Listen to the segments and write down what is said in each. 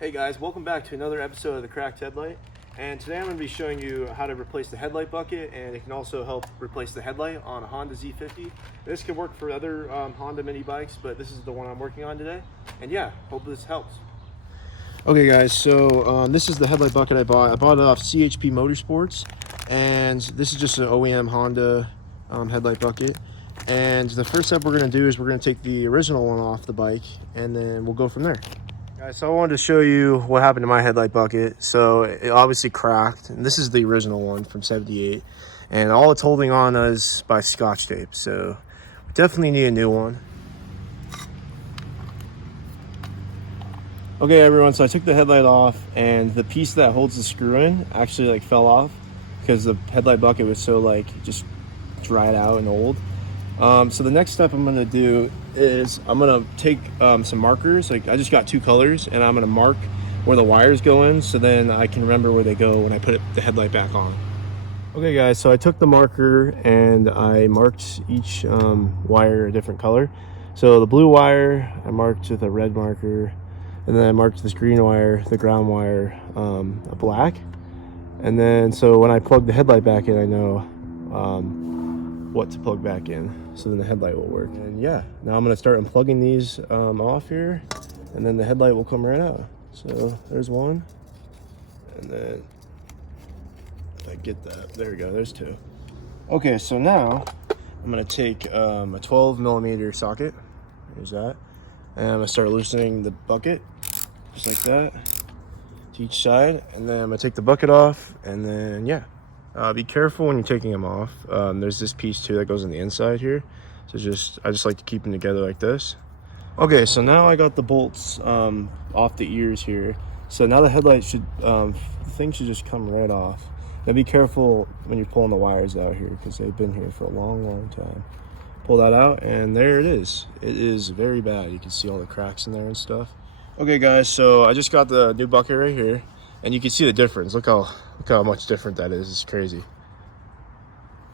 Hey guys, welcome back to another episode of the Cracked Headlight. And today I'm going to be showing you how to replace the headlight bucket, and it can also help replace the headlight on a Honda Z50. This can work for other Honda mini bikes, but this is the one I'm working on today. And yeah, hope this helps. Okay guys, so this is the headlight bucket I bought. I bought it off CHP Motorsports, and this is just an OEM Honda headlight bucket. And the first step we're going to do is we're going to take the original one off the bike, and then we'll go from there. Guys, so I wanted to show you what happened to my headlight bucket. So it obviously cracked, and this is the original one from '78, and all it's holding on is by Scotch tape. So we definitely need a new one. Okay everyone, so I took the headlight off, and the piece that holds the screw in actually fell off because the headlight bucket was so just dried out and old. So the next step I'm going to do is I'm going to take some markers. I just got two colors, and I'm going to mark where the wires go in, so then I can remember where they go when I put the headlight back on. Okay guys, so I took the marker and I marked each wire a different color. So the blue wire I marked with a red marker, and then I marked this green wire, the ground wire, a black. And then so when I plug the headlight back in, I know what to plug back in, so then the headlight will work. And yeah, now I'm going to start unplugging these off here, and then the headlight will come right out. So there's one, and then if I get that, there we go, there's two. Okay, so now I'm going to take a 12mm socket. There's that, and I'm going to start loosening the bucket just like that to each side, and then I'm going to take the bucket off, and then yeah. Be careful when you're taking them off. There's this piece too that goes on the inside here. So I just like to keep them together like this. Okay, so now I got the bolts off the ears here. So now the headlight the thing should just come right off. Now be careful when you're pulling the wires out here, because they've been here for a long time. Pull that out, and there it is. It is very bad. You can see all the cracks in there and stuff. Okay guys, so I just got the new bucket right here, and you can see the difference. Look how much different that is. It's crazy.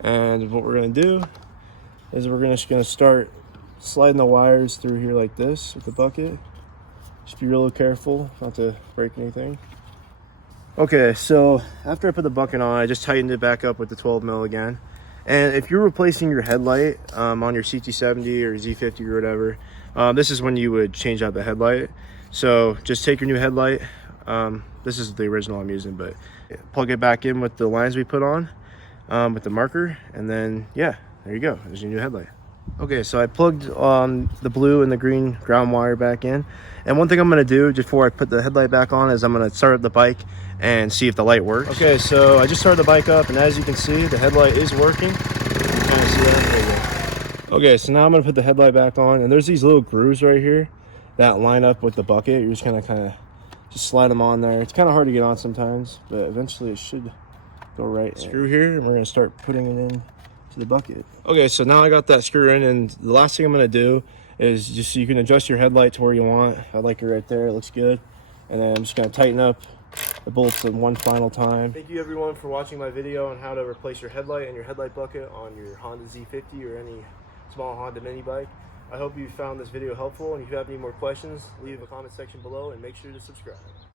And what we're gonna do is we're just gonna start sliding the wires through here like this with the bucket. Just be real careful not to break anything. Okay, so after I put the bucket on, I just tightened it back up with the 12mm again. And if you're replacing your headlight on your Ct70 or Z50 or whatever, this is when you would change out the headlight. So just take your new headlight. This is the original I'm using, but plug it back in with the lines we put on with the marker, and then yeah, there you go, there's your new headlight. Okay, so I plugged the blue and the green ground wire back in, and one thing I'm going to do before I put the headlight back on is I'm going to start up the bike and see if the light works. Okay, so I just started the bike up, and as you can see, the headlight is working. You can kind of see that. There you go. Okay, so now I'm going to put the headlight back on, and there's these little grooves right here that line up with the bucket. You're just kind of just slide them on there. It's kind of hard to get on sometimes, but eventually it should go right. Screw here, and we're going to start putting it in to the bucket. Okay, so now I got that screw in, and the last thing I'm going to do is just so you can adjust your headlight to where you want. I like it right there. It looks good. And then I'm just going to tighten up the bolts one final time. Thank you everyone for watching my video on how to replace your headlight and your headlight bucket on your Honda Z50 or any small Honda mini bike. I hope you found this video helpful, and if you have any more questions, leave a comment section below and make sure to subscribe.